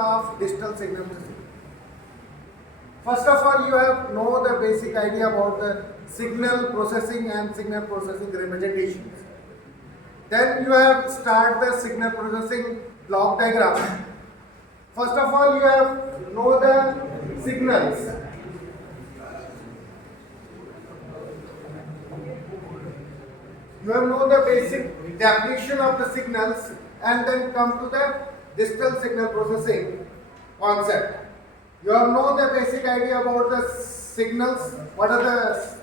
of digital signal processing. First of all, you have know the basic idea about the signal processing and signal processing representations. Then you have start the signal processing block diagram. First of all, you have know the signals. You have know the basic definition of the signals and then come to the digital signal processing concept. You have know the basic idea about the signals, what are the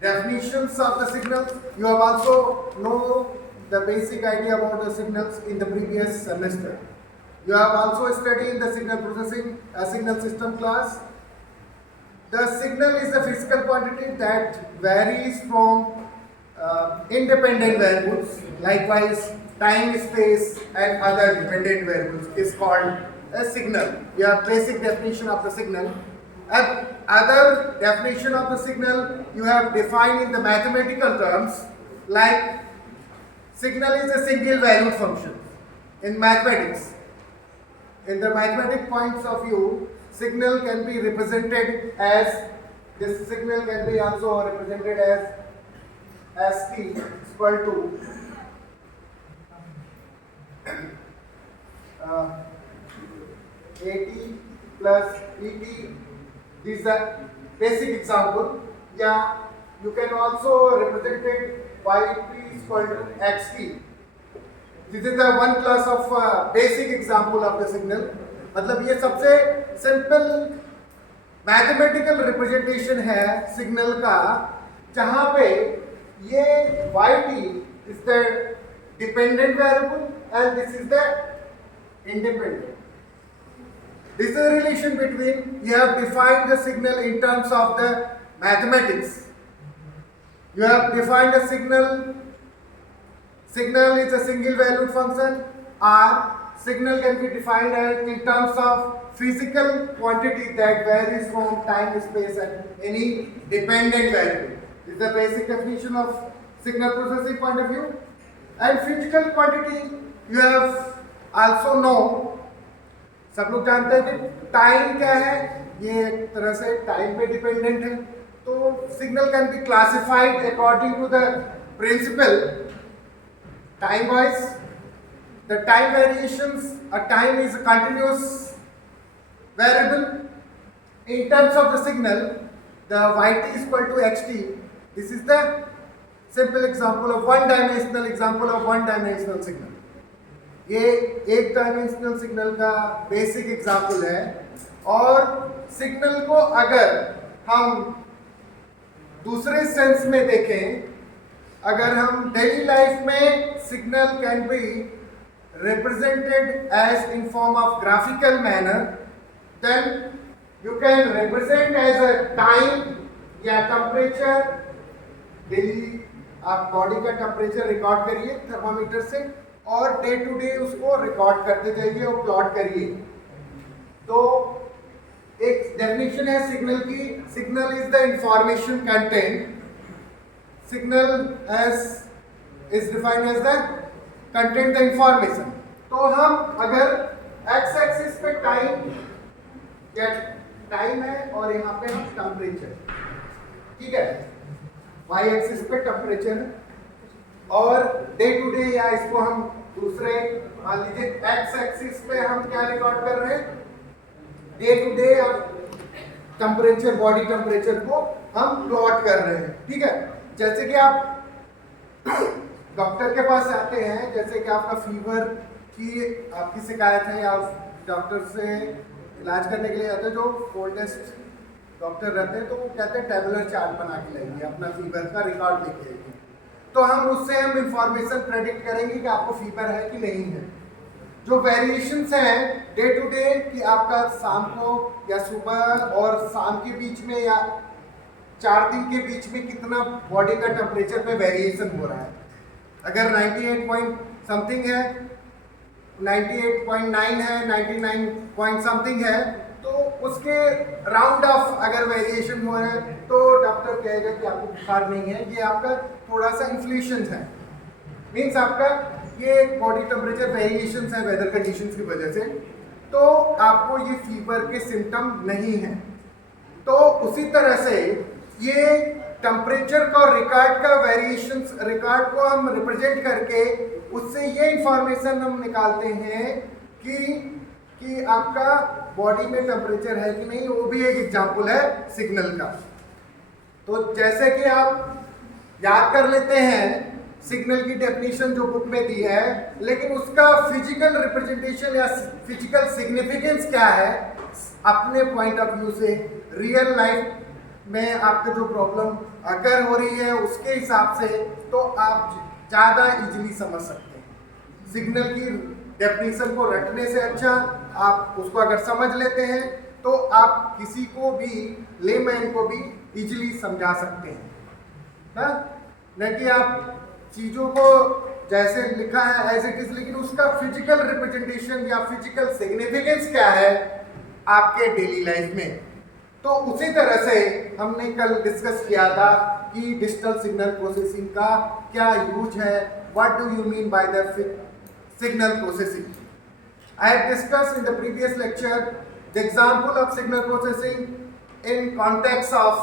definitions of the signals. You have also know the basic idea about the signals in the previous semester. You have also studied the signal processing signal system class. The signal is a physical quantity that varies from independent variables. Likewise, time, space and other dependent variables is called a signal. We have basic definition of the signal. And other definition of the signal you have defined in the mathematical terms, like signal is a single valued function in mathematics. In the mathematic points of view, signal can be represented as, this signal can be also represented as t is equal to at plus et. This is a basic example. Yeah, you can also represent it by t is equal to xt. This is the one class of basic example of the signal. मतलब ये सबसे simple mathematical representation है सिग्नल का, जहां पे ये yt is the dependent variable and this is the independent. This is the relation between, you have defined the signal in terms of the mathematics. You have defined a signal. Signal is a single valued function. R. Signal can be defined as in terms of physical quantity that varies from time, space and any dependent variable. This is the basic definition of signal processing point of view. And physical quantity you have also know. सब लोग जानते हैं कि टाइम क्या है, ये एक तरह से टाइम पे डिपेंडेंट है. तो signal can be classified according to the principle time wise. The time variations, a time is a continuous variable. In terms of the signal, the yt is equal to xt. This is the simple example of one dimensional example of one dimensional signal. ये एक dimensional signal का basic example है. और सिग्नल को अगर हम दूसरे सेंस में देखें, अगर हम डेली लाइफ में signal can be represented as in form of graphical manner, then you can represent as a time या टेम्परेचर. डेली आप बॉडी का टेम्परेचर रिकॉर्ड करिए थर्मामीटर से और डे टू डे उसको रिकॉर्ड करते जाइए और प्लॉट करिए. तो एक डेफिनेशन है सिग्नल की. Signal is the information content. Signal is defined as the content, the information. तो हम अगर x एक्सिस पे टाइम है और यहाँ पे हम टेम्परेचर, ठीक है, y एक्सिस पे टेम्परेचर और डे टू डे, या इसको हम दूसरे मान लीजिए x एक्सिस पे हम क्या रिकॉर्ड कर रहे हैं, day to day temperature, body temperature को हम प्लॉट कर रहे हैं. ठीक है, जैसे कि आप डॉक्टर के पास आते हैं, जैसे कि आपका फीवर की आपकी शिकायत है या डॉक्टर से इलाज करने के लिए आते हैं, जो ओल्डेस्ट डॉक्टर रहते हैं, तो वो कहते हैं टेबुलर चार्ट बना के लाइए, अपना फीवर का रिकॉर्ड लिख आइए. तो हम उससे हम इंफॉर्मेशन प्रेडिक्ट करेंगे कि आपको फीवर है कि नहीं है. जो वेरिएशंस हैं डे टू डे कि आपका शाम को या सुबह और शाम के बीच में या 4 दिन के बीच में कितना बॉडी का टेम्परेचर में वेरिएशन हो रहा है. अगर 98 पॉइंट समथिंग है, 98.9 है, 99 पॉइंट समथिंग है, तो उसके राउंड ऑफ अगर वेरिएशन हो रहा है तो डॉक्टर कहेगा कि आपको बुखार नहीं है, ये आपका थोड़ा सा इन्फ्लेशन है. मीन्स आपका ये बॉडी टेम्परेचर वेरिएशंस है वेदर कंडीशंस की वजह से. तो आपको ये फीवर के सिम्टम नहीं है। तो उसी तरह से ये टेम्परेचर का और रिकॉर्ड का वेरिएशंस, रिकॉर्ड को हम रिप्रेजेंट करके उससे ये इंफॉर्मेशन हम निकालते हैं कि आपका बॉडी में टेम्परेचर है कि नहीं। वो भी एक एग्जांपल है सिग्नल का। तो जैसे कि आप याद कर लेते हैं सिग्नल की डेफिनेशन जो बुक में दी है, लेकिन उसका फिजिकल रिप्रेजेंटेशन या फिजिकल सिग्निफिकेंस क्या है अपने पॉइंट ऑफ व्यू से, रियल लाइफ में आपके जो प्रॉब्लम अगर हो रही है उसके हिसाब से, तो आप ज़्यादा इजीली समझ सकते हैं। सिग्नल की डेफिनेशन को रटने से अच्छा आप उसको अगर समझ लेते हैं तो आप किसी को भी, लेमैन को भी इजीली समझा सकते हैं ना। न कि आप चीज़ों को जैसे लिखा है एज इट इज, लेकिन उसका फिजिकल रिप्रेजेंटेशन या फिजिकल सिग्निफिकेंस क्या है आपके डेली लाइफ में। तो उसी तरह से हमने कल डिस्कस किया था कि डिजिटल सिग्नल प्रोसेसिंग का क्या यूज है, what do you mean by the signal processing. I have discussed in the previous lecture the example of signal processing in context of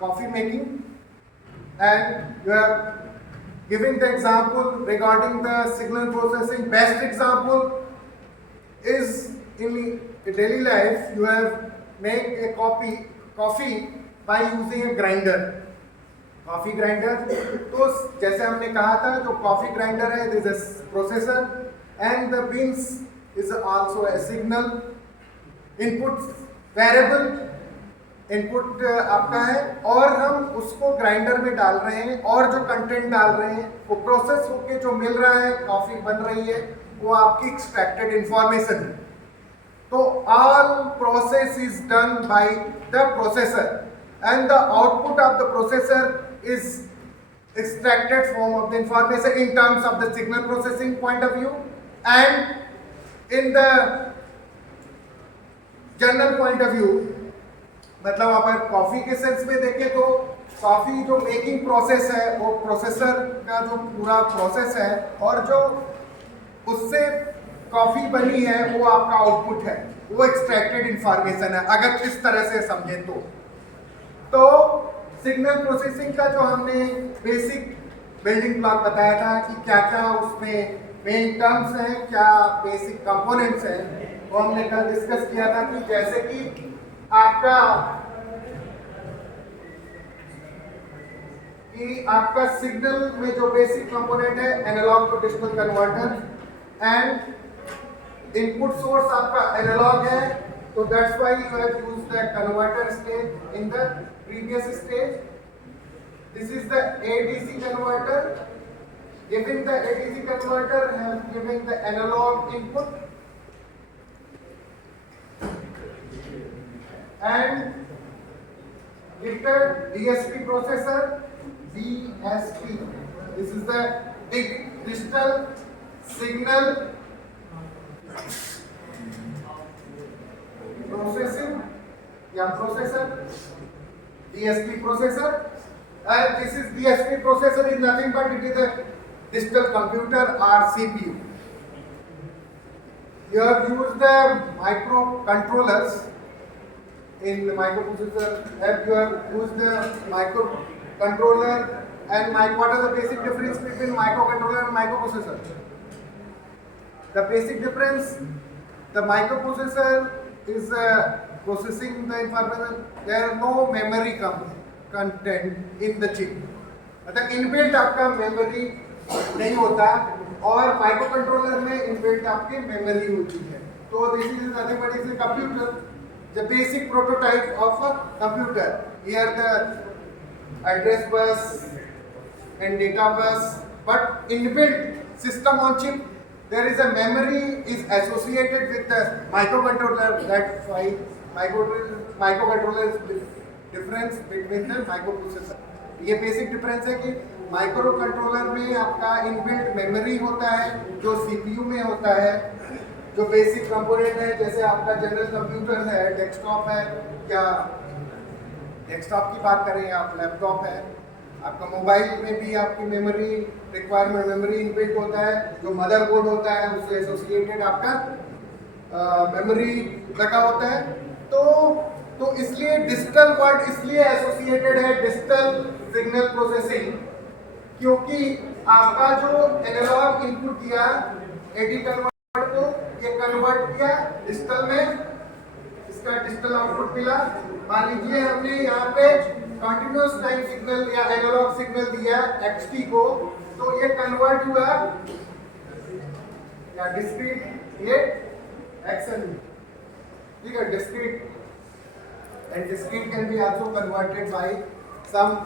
coffee making, and you have given the example regarding the signal processing. Best example is in daily life you have make a coffee by using a grinder, coffee grinder. तो जैसे हमने कहा था जो coffee grinder है this is processor and the beans is also a signal input, variable input आपका है, और हम उसको ग्राइंडर में डाल रहे हैं और जो कंटेंट डाल रहे हैं वो प्रोसेस होके जो मिल रहा है, कॉफी बन रही है, वो आपकी एक्सट्रैक्टेड इंफॉर्मेशन है। तो all process is done by the processor and the output of the processor is extracted form of the information in terms of the signal processing point of view, and in the general point of view, मतलब अगर कॉफी के सेंस में देखें तो कॉफी जो making process है वो प्रोसेसर का जो पूरा प्रोसेस है, और जो उससे कॉफी बनी है वो आपका आउटपुट है, वो एक्सट्रैक्टेड इंफॉर्मेशन है अगर इस तरह से समझें तो सिग्नल प्रोसेसिंग का जो हमने बेसिक बिल्डिंग ब्लॉक बताया था कि क्या क्या उसमें मेन टर्म्स हैं, क्या बेसिक कंपोनेंट्स हैं, वो हमने कल डिस्कस किया था कि जैसे कि आपका सिग्नल में जो बेसिक कंपोनेंट है analog to digital converter, and input source आपका एनालॉग है, तो that's why you have used the converter stage in the previous stage. This is the ADC converter. Given the ADC converter, I am giving the analog input, and with the DSP processor, DSP. This is the digital signal processing या processor. DSP processor, and this is DSP processor is nothing but it is a digital computer or CPU. You have used the microcontrollers in the microprocessor. You have used the microcontroller and what are the basic difference between microcontroller and microprocessor? The basic difference, the microprocessor is processing the information, there are no memory content in the chip, मतलब इनबिल्ट आपका मेमोरी नहीं होता, और micro controller में इनबिल्ट आपकी मेमोरी होती है। तो this is nothing but is a computer, the basic prototype of a computer. Here the address bus and data bus, but inbuilt system on chip there is a memory is associated with the microcontroller. That's why microcontroller is difference between the microprocessor. ये basic difference है कि micro controller में आपका inbuilt memory होता है जो सीपीयू में होता है, जो बेसिक कंपोनेंट है जैसे आपका जनरल कंप्यूटर है, डेस्कटॉप है, या डेस्कटॉप की बात करें आप लैपटॉप है, आपका मोबाइल में भी आपकी मेमोरी रिक्वायरमेंट, मेमोरी इनबिल्ट होता है, जो मदरबोर्ड होता है उससे एसोसिएटेड आपका मेमोरी लगा होता है। तो इसलिए डिजिटल वर्ड इसलिए एसोसिएटेड है डिजिटल सिग्नल प्रोसेसिंग, क्योंकि आपका जो एनालॉग इनपुट दिया एडी कन्वर्टर को ये कन्वर्ट किया डिजिटल में, इसका डिजिटल आउटपुट मिला। मान लीजिए हमने यहाँ पे कंटिन्यूअस टाइम सिग्नल या एनालॉग सिग्नल दिया xt को, तो ये कन्वर्ट हुआ या डिस्क्रीट ये एक्शन, ठीक है, discrete, and discrete can be also converted by some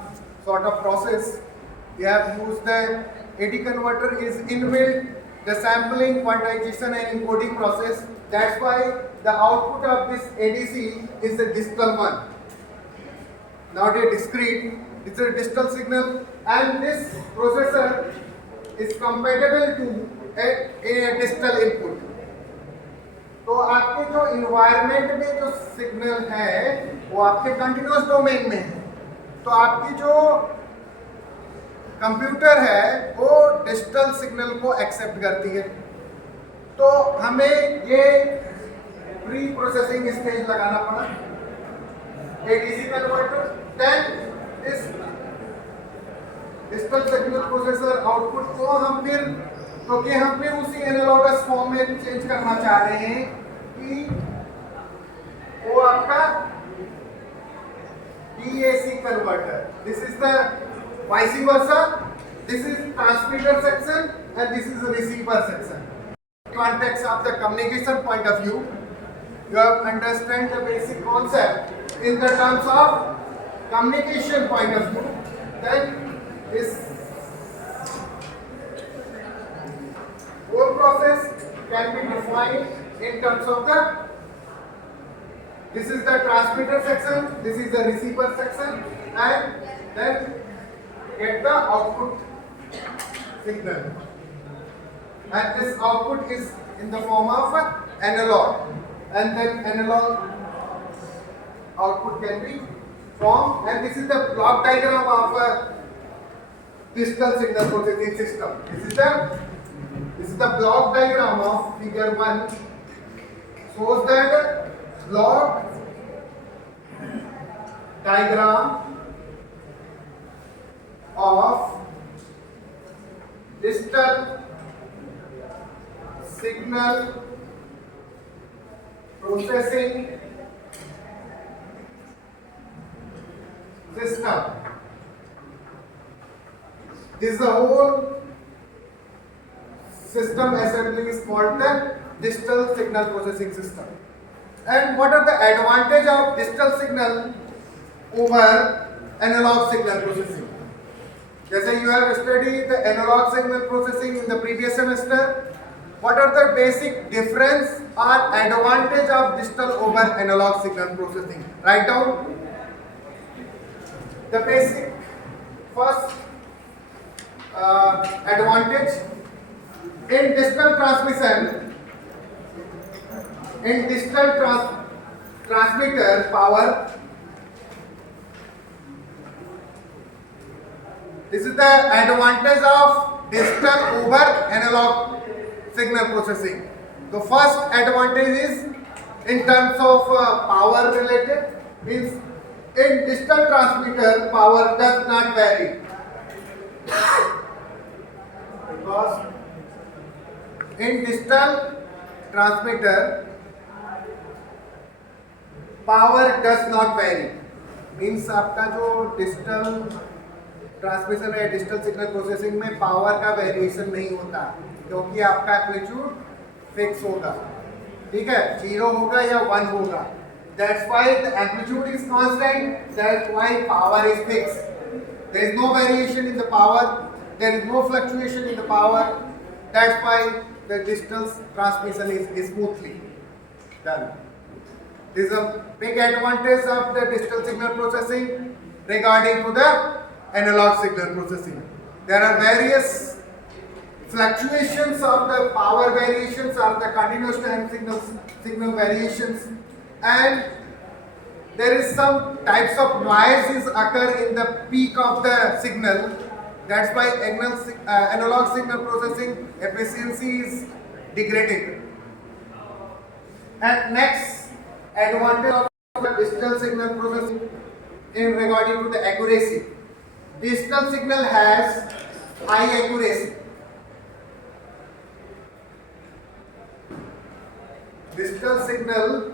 sort of process. We have used the AD converter is inbuilt the sampling, quantization and encoding process. That's why the output of this ADC is the digital one, not a discrete. It's a digital signal, and this processor is compatible to a digital input. तो आपके जो इन्वायरमेंट में जो सिग्नल है वो आपके continuous domain में है, तो आपकी जो कंप्यूटर है वो डिजिटल सिग्नल को एक्सेप्ट करती है। तो हमें ये प्री प्रोसेसिंग स्टेज लगाना पड़ा एडीसी कन्वर्टर, देन इस डिजिटल सिग्नल प्रोसेसर आउटपुट को हम फिर, क्योंकि हम फिर उसी एनालॉगस फॉर्म में चेंज करना चाह रहे हैं कि वो आपका DAC converter, this is the vice versa, this is transmitter section and this is receiver section. Context of the communication point of view, you have understand the basic concept in the terms of communication point of view, then this whole process can be defined in terms of the, this is the transmitter section, this is the receiver section, and then get the output signal, and this output is in the form of analog, and then analog output can be formed, and this is the block diagram of a digital signal processing system. This is the block diagram of figure 1, shows that block diagram of digital signal processing system. This is the whole system assembly is called the digital signal processing system. And what are the advantage of digital signal over analog signal processing? Just you have studied the analog signal processing in the previous semester. What are the basic difference or advantage of digital over analog signal processing? Write down the basic first advantage. In digital transmission, in digital transmitter power, this is the advantage of digital over analog signal processing. The first advantage is in terms of power related, means in digital transmitter power does not vary, because in digital transmitter power does not vary, means आपका जो digital transmission है digital signal processing में पावर का वेरिएशन नहीं होता, क्योंकि आपका amplitude fix होगा, ठीक है, 0 होगा या 1 होगा। That's why the amplitude is constant, that's why power is fix, there is no variation in the power, there is no fluctuation in the power, that's why the digital transmission is smoothly done. This is a big advantage of the digital signal processing regarding to the analog signal processing. There are various fluctuations of the power variations or the continuous time signal variations, and there is some types of noises occur in the peak of the signal. That's why analog signal processing efficiency is degraded. And next advantage of digital signal processing in regarding to the accuracy. Digital signal has high accuracy. Digital signal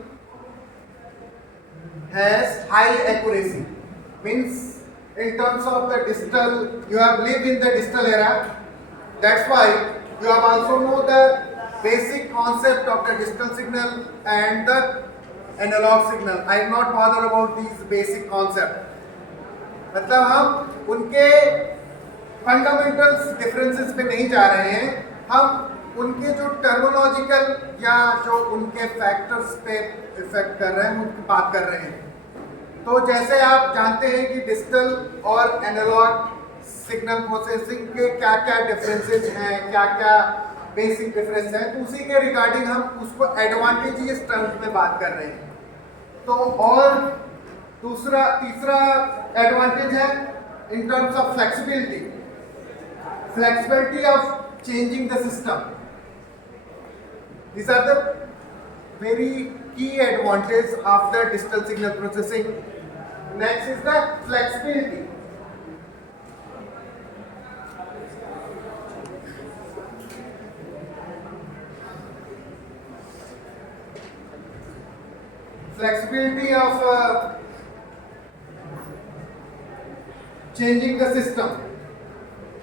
has high accuracy. Means in terms of the digital, you have lived in the digital era. That's why you have also know the basic concept of the digital signal and the analog signal. I am not bothered about these basic concept. मतलब हम उनके fundamentals differences पे नहीं जा रहे हैं, हम उनके जो टर्मिनोलॉजिकल या जो उनके फैक्टर्स पे इफेक्ट कर रहे हैं उनकी बात कर रहे हैं। तो जैसे आप जानते हैं कि डिजिटल और एनालॉग सिग्नल प्रोसेसिंग के क्या क्या डिफरेंसेस हैं, क्या क्या बेसिक डिफरेंस है, तो उसी के रिगार्डिंग हम उसको एडवांटेजेस टर्म्स में बात कर रहे हैं। तो और तीसरा एडवांटेज है in terms of flexibility of changing the system. These are the very key advantages of the digital signal processing. Next is the flexibility. Flexibility of changing the system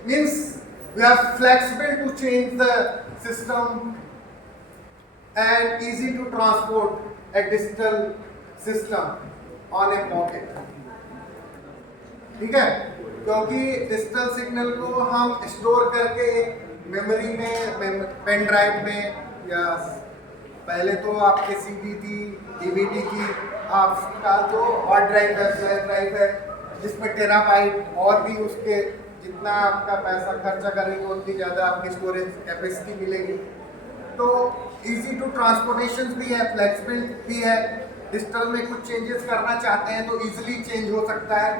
means we are flexible to change the system and easy to transport a digital system on a pocket. ठीक है, क्योंकि digital signal को हम स्टोर करके मेमोरी में, pen drive में, या पहले तो आपके सीडी थी, डीवीडी थी, आपका तो हार्ड ड्राइव है, फ्लैश ड्राइव है, जिसमें टेराबाइट और भी उसके जितना आपका पैसा खर्चा करेंगे उतनी ज़्यादा आपकी स्टोरेज कैपेसिटी मिलेगी। तो इजी टू ट्रांसपोर्टेशन भी है, फ्लेक्सिबल भी है। डिजिटल में कुछ चेंजेस करना चाहते हैं तो इजीली चेंज हो सकता है।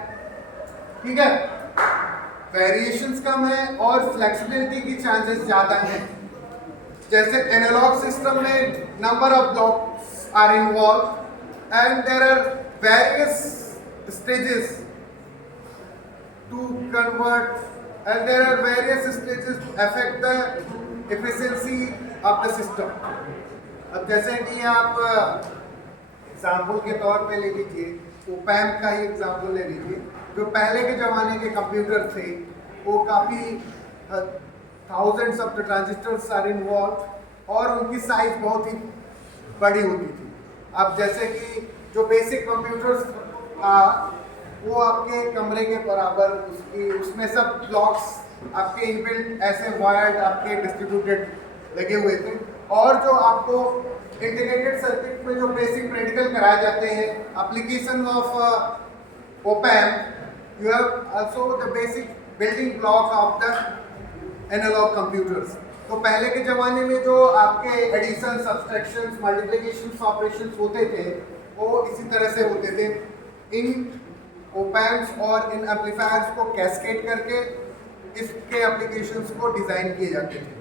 ठीक है, वेरिएशंस कम है और फ्लेक्सिबिलिटी की चांसेस ज़्यादा हैं। जैसे एनालॉग सिस्टम में number of blocks are involve and there are various stages to convert, and there are various stages to affect the efficiency of the system. अब जैसे कि आप एग्जाम्पल के तौर पे ले लीजिए, ओपैम्प का ही एग्जाम्पल ले लीजिए। जो पहले के ज़माने के कंप्यूटर थे वो काफ़ी thousands of the transistors are involve और उनकी साइज बहुत ही बड़ी होती थी। अब जैसे कि जो बेसिक कंप्यूटर्स वो आपके कमरे के बराबर, उसमें सब ब्लॉक्स आपके इनबिल्ट ऐसे वायर्ड आपके डिस्ट्रीब्यूटेड लगे हुए थे। और जो आपको इंटीग्रेटेड सर्किट में जो बेसिक प्रैक्टिकल कराए जाते हैं, application of op amp, you have also the basic building blocks of the analog computers. तो पहले के ज़माने में जो आपके एडिशन, सब्सट्रैक्शन, मल्टीप्लिकेशन ऑपरेशंस होते थे वो इसी तरह से होते थे। इन ओपैम्प्स और इन एम्पलीफायर्स को कैस्केड करके इसके एप्लीकेशंस को डिज़ाइन किए जाते थे।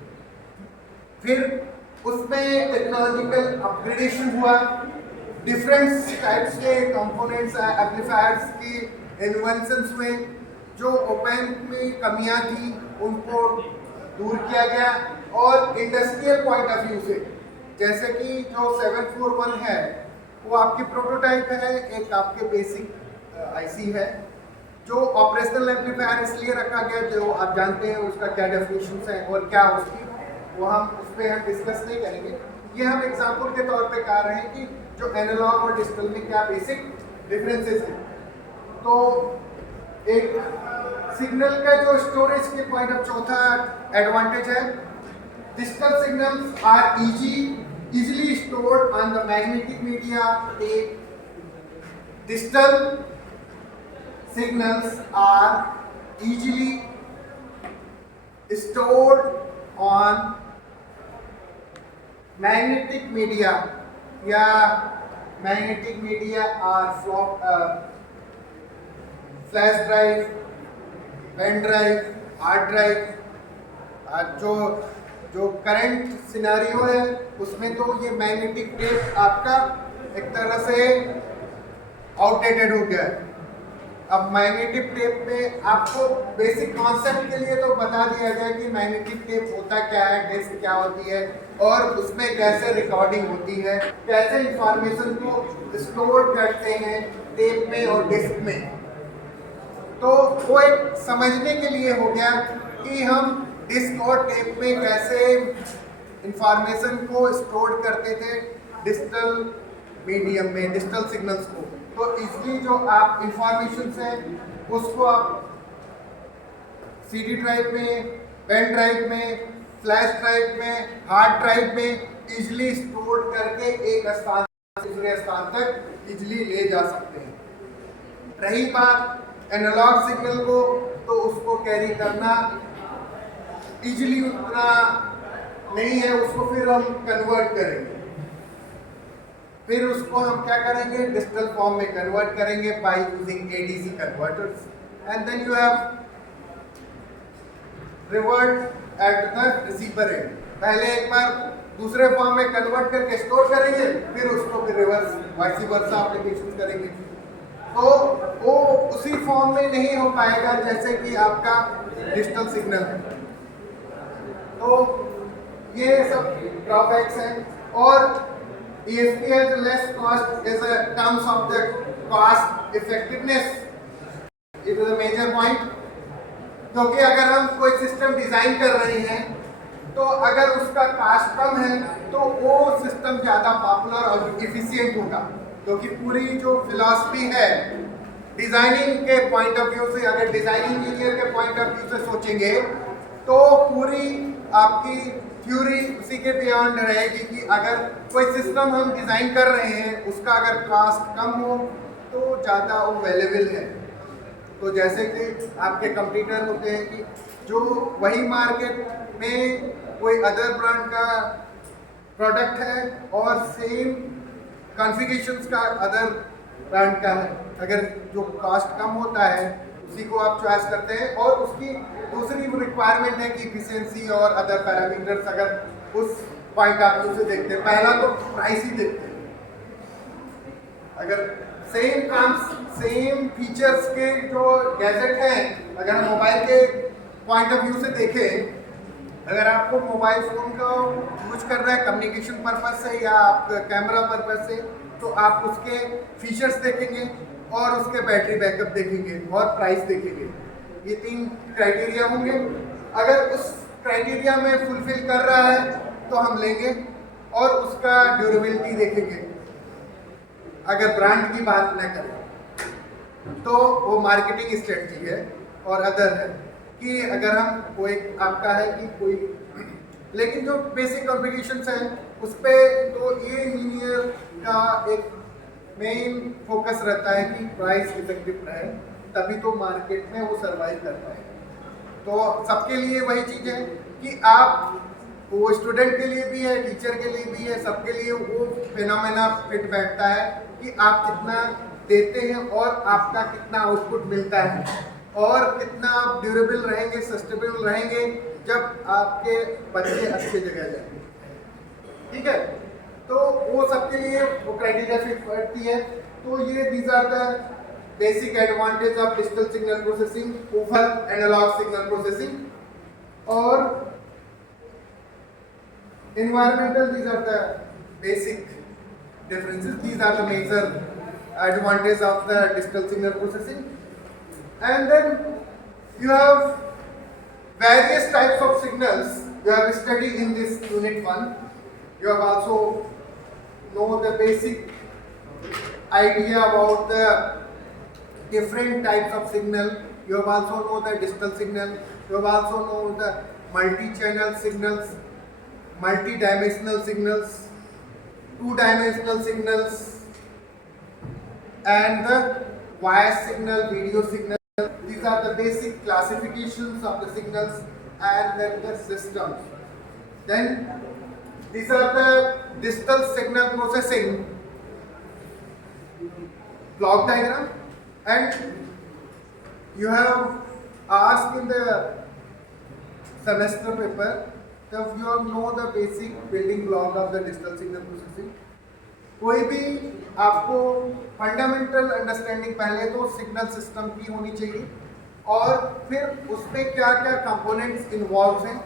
फिर उसमें टेक्नोलॉजिकल अपग्रेडेशन हुआ, डिफरेंट टाइप्स के कंपोनेंट्स एम्पलीफायर्स की इन्वेंशंस हुए, जो ओपैम्प में कमियां थी उनको दूर किया गया। और इंडस्ट्रियल पॉइंट ऑफ व्यू से, जैसे कि जो 741 है वो आपकी प्रोटोटाइप है, एक आपके बेसिक आईसी है, जो ऑपरेशनल एम्पलीफायर इसलिए रखा गया, जो आप जानते हैं उसका क्या डेफिनेशन है और क्या उसकी, वो हम उस पर हम डिस्कस नहीं करेंगे। ये हम एग्जांपल के तौर पे कह रहे हैं कि जो एनालॉग और डिजिटल में क्या बेसिक डिफरेंसेस हैं। तो एक सिग्नल का जो स्टोरेज के पॉइंट ऑफ चौथा एडवांटेज है, digital signals are easily stored on the magnetic media tape. Digital signals are easily stored on magnetic media या magnetic media are flash drive, pen drive, hard drive. जो current scenario है उसमें तो ये magnetic tape आपका एक तरह से आउटडेटेड हो गया है। अब मैग्नेटिक टेप में आपको बेसिक कॉन्सेप्ट के लिए तो बता दिया गया कि मैग्नेटिक टेप होता क्या है, डिस्क क्या होती है और उसमें कैसे रिकॉर्डिंग होती है, कैसे इंफॉर्मेशन को स्टोर करते हैं टेप में और डिस्क में। तो वो एक समझने के लिए हो गया कि हम डिस्क और टेप में कैसे इंफॉर्मेशन को स्टोर करते थे डिजिटल मीडियम में, डिजिटल सिग्नल्स को। तो इसलिए जो आप इंफॉर्मेशन है उसको आप सीडी ड्राइव में, पेन ड्राइव में, फ्लैश ड्राइव में, हार्ड ड्राइव में इजिली स्टोर करके एक स्थान से दूसरे स्थान तक इजिली ले जा सकते हैं। रही बात एनालॉग सिग्नल को, तो उसको कैरी करना इजीली उतना नहीं है, उसको फिर हम कन्वर्ट करेंगे। फिर उसको हम क्या करेंगे, डिजिटल फॉर्म में कन्वर्ट करेंगे by using ADC converters and then you have revert at the receiver end. पहले एक बार दूसरे फॉर्म में कन्वर्ट करके स्टोर करेंगे, फिर उसको फिर रिवर्स वाइस वर्सा एप्लीकेशन करेंगे। तो वो उसी फॉर्म में नहीं हो पाएगा जैसे कि आपका डिजिटल सिग्नल है। तो ये सब ड्रॉबैक्स हैं। और DSP has less cost is a terms of the cost effectiveness it is a major point। क्योंकि अगर हम कोई सिस्टम डिजाइन कर रहे हैं तो अगर उसका कास्ट कम है तो वो सिस्टम ज़्यादा पॉपुलर और इफिशिएंट होगा। क्योंकि पूरी जो फिलॉसफी है डिजाइनिंग के पॉइंट ऑफ व्यू से, अगर डिजाइन इंजीनियर के पॉइंट ऑफ व्यू से सोचेंगे तो पूरी आपकी थ्योरी उसी के बियॉन्ड रहेगी कि अगर कोई सिस्टम हम डिज़ाइन कर रहे हैं उसका अगर कॉस्ट कम हो तो ज़्यादा वो वैल्यूएबल है। तो जैसे कि आपके कंप्यूटर होते हैं कि जो वही मार्केट में कोई अदर ब्रांड का प्रोडक्ट है और सेम कॉन्फ़िगरेशंस का अदर ब्रांड का है, अगर जो कॉस्ट कम होता है उसी को आप चॉइस करते हैं और उसकी दूसरी रिक्वायरमेंट है कि इफिशिएंसी और अदर पैरामीटर्स अगर उस पॉइंट ऑफ व्यू से देखते हैं। पहला तो प्राइस ही देखते हैं। अगर सेम काम सेम फीचर्स के जो गैजेट हैं, अगर हम मोबाइल के पॉइंट ऑफ व्यू से देखें, अगर आपको मोबाइल फ़ोन का यूज कर रहा है कम्युनिकेशन पर्पज से या आप कैमरा पर्पज से, तो आप उसके फीचर्स देखेंगे और उसके बैटरी बैकअप देखेंगे और प्राइस देखेंगे। ये 3 क्राइटेरिया होंगे। अगर उस क्राइटेरिया में फुलफिल कर रहा है तो हम लेंगे और उसका ड्यूरेबिलिटी देखेंगे। अगर ब्रांड की बात न करें तो वो मार्केटिंग स्ट्रेटजी है और अदर है कि अगर हम कोई आपका है कि कोई, लेकिन जो बेसिक कॉन्फ़िगरेशंस हैं उस पर तो ये इंजीनियर का एक मेन फोकस रहता है कि प्राइस इफेक्टिव रहे, तभी तो मार्केट में वो सर्वाइव कर पाए। तो सबके लिए वही चीज़ है कि आप, वो स्टूडेंट के लिए भी है, टीचर के लिए भी है, सबके लिए वो फिनोमेना फिट बैठता है कि आप कितना देते हैं और आपका कितना आउटपुट मिलता है और कितना आप ड्यूरेबल रहेंगे, सस्टेनेबल रहेंगे जब आपके बच्चे अच्छे जगह जाएंगे। ठीक है, तो वो सबके लिए वो क्राइटेरिया फिट बैठती है। तो ये these are the basic advantage of digital signal processing over analog signal processing. और environmental, these are the basic differences, these are the major advantages of the digital signal processing. And then you have various types of signals you have studied in this unit 1. You have also know the basic idea about the different types of signal. You have also know the digital signal. You have also know the multi-channel signals, multi-dimensional signals, two-dimensional signals, and the voice signal, video signal. These are the basic classifications of the signals and then the systems. Then these are the digital signal processing. block diagram, and you have asked in the semester paper that you have know the basic building block of the digital signal processing. कोई भी आपको fundamental understanding पहले तो signal system की होनी चाहिए और फिर उसमें क्या क्या कंपोनेंट्स इन्वॉल्व हैं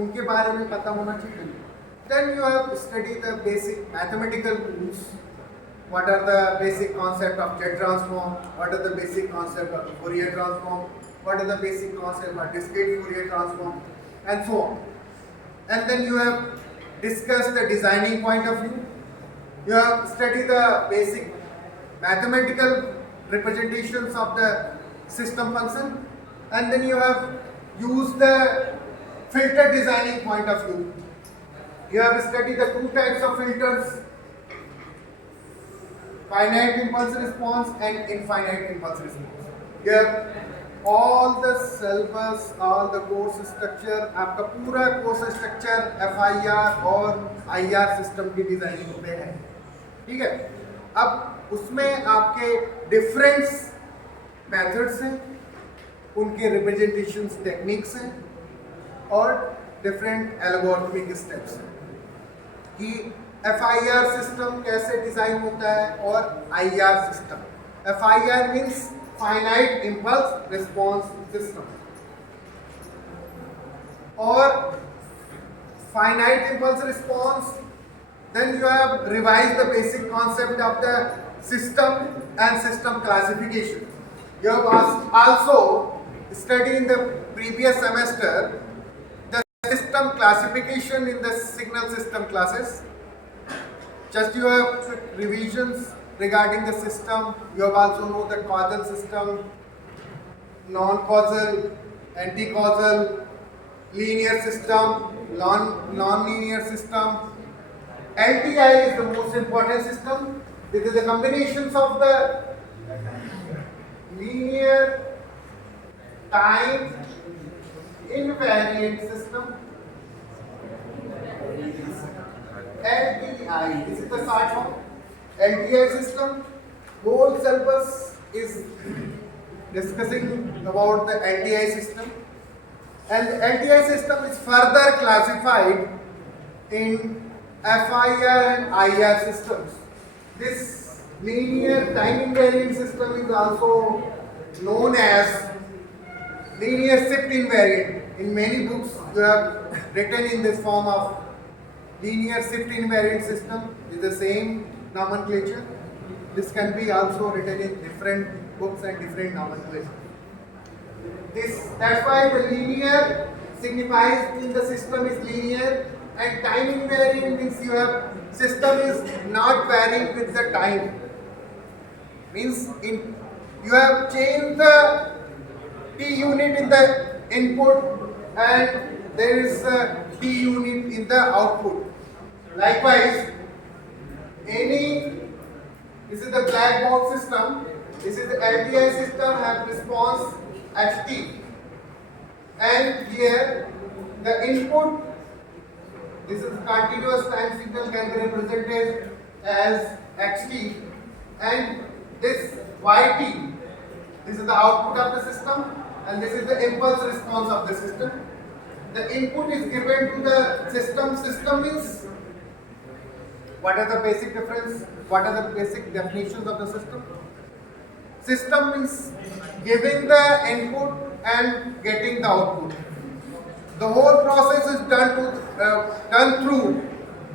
उनके बारे में पता होना चाहिए. Then you have studied the basic mathematical tools. What are the basic concept of jet transform? What are the basic concept of Fourier transform? What are the basic concept of discrete Fourier transform? And so on. And then you have discussed the designing point of view. You have studied the basic mathematical representations of the system function, and then you have used the filter designing point of view. You have studied the two types of filters, finite impulse response and infinite impulse response. You have all the syllabus, all the course structure, आपका पूरा course structure FIR और IR system की डिजाइनिंग पे है, ठीक है. अब उसमें आपके डिफरेंट मेथड्स हैं, उनके रिप्रेजेंटेशंस टेक्निक्स हैं और डिफरेंट एल्गोरिथमिक स्टेप्स हैं कि FIR सिस्टम कैसे डिजाइन होता है और IR system. FIR means finite impulse response system, और finite impulse response, then you have revised the basic concept of the system and system classification. You have also studied in the previous semester the system classification in the signal system classes. Just you have revisions regarding the system. You have also know the causal system, non-causal, anti-causal, linear system, non-linear system. LTI is the most important system. This is the combinations of the linear time invariant system. LTI, this is the short form. LTI system. Whole syllabus is discussing about the LTI system, and the LTI system is further classified in FIR and IR systems. This linear time invariant system is also known as linear shift invariant. In many books you have written in this form of linear shift invariant system is the same nomenclature. This can be also written in different books and different nomenclature. That's why the linear signifies in the system is linear, and time invariant means you have system is not varying with the time. Means you have changed the T unit in the input and there is a T unit in the output. Likewise, this is the black box system. This is the LTI system have response ht, and here the input. This is continuous time signal can be represented as xt, and this yt, this is the output of the system, and this is the impulse response of the system. The input is given to the system. System means what are the basic difference? What are the basic definitions of the system? System means giving the input and getting the output. The whole process is done through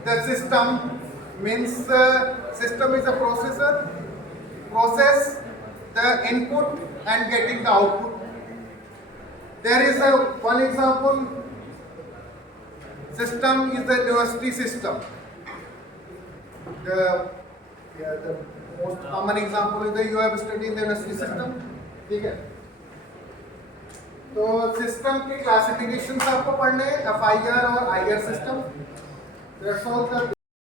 the system. Means system is a process the input and getting the output. There is one example. System is the university system. The most common example is that you have studied in the university system. ठीक है. तो सिस्टम की क्लासिफिकेशन आपको पढ़ने हैं, FIR और IR system. That's all.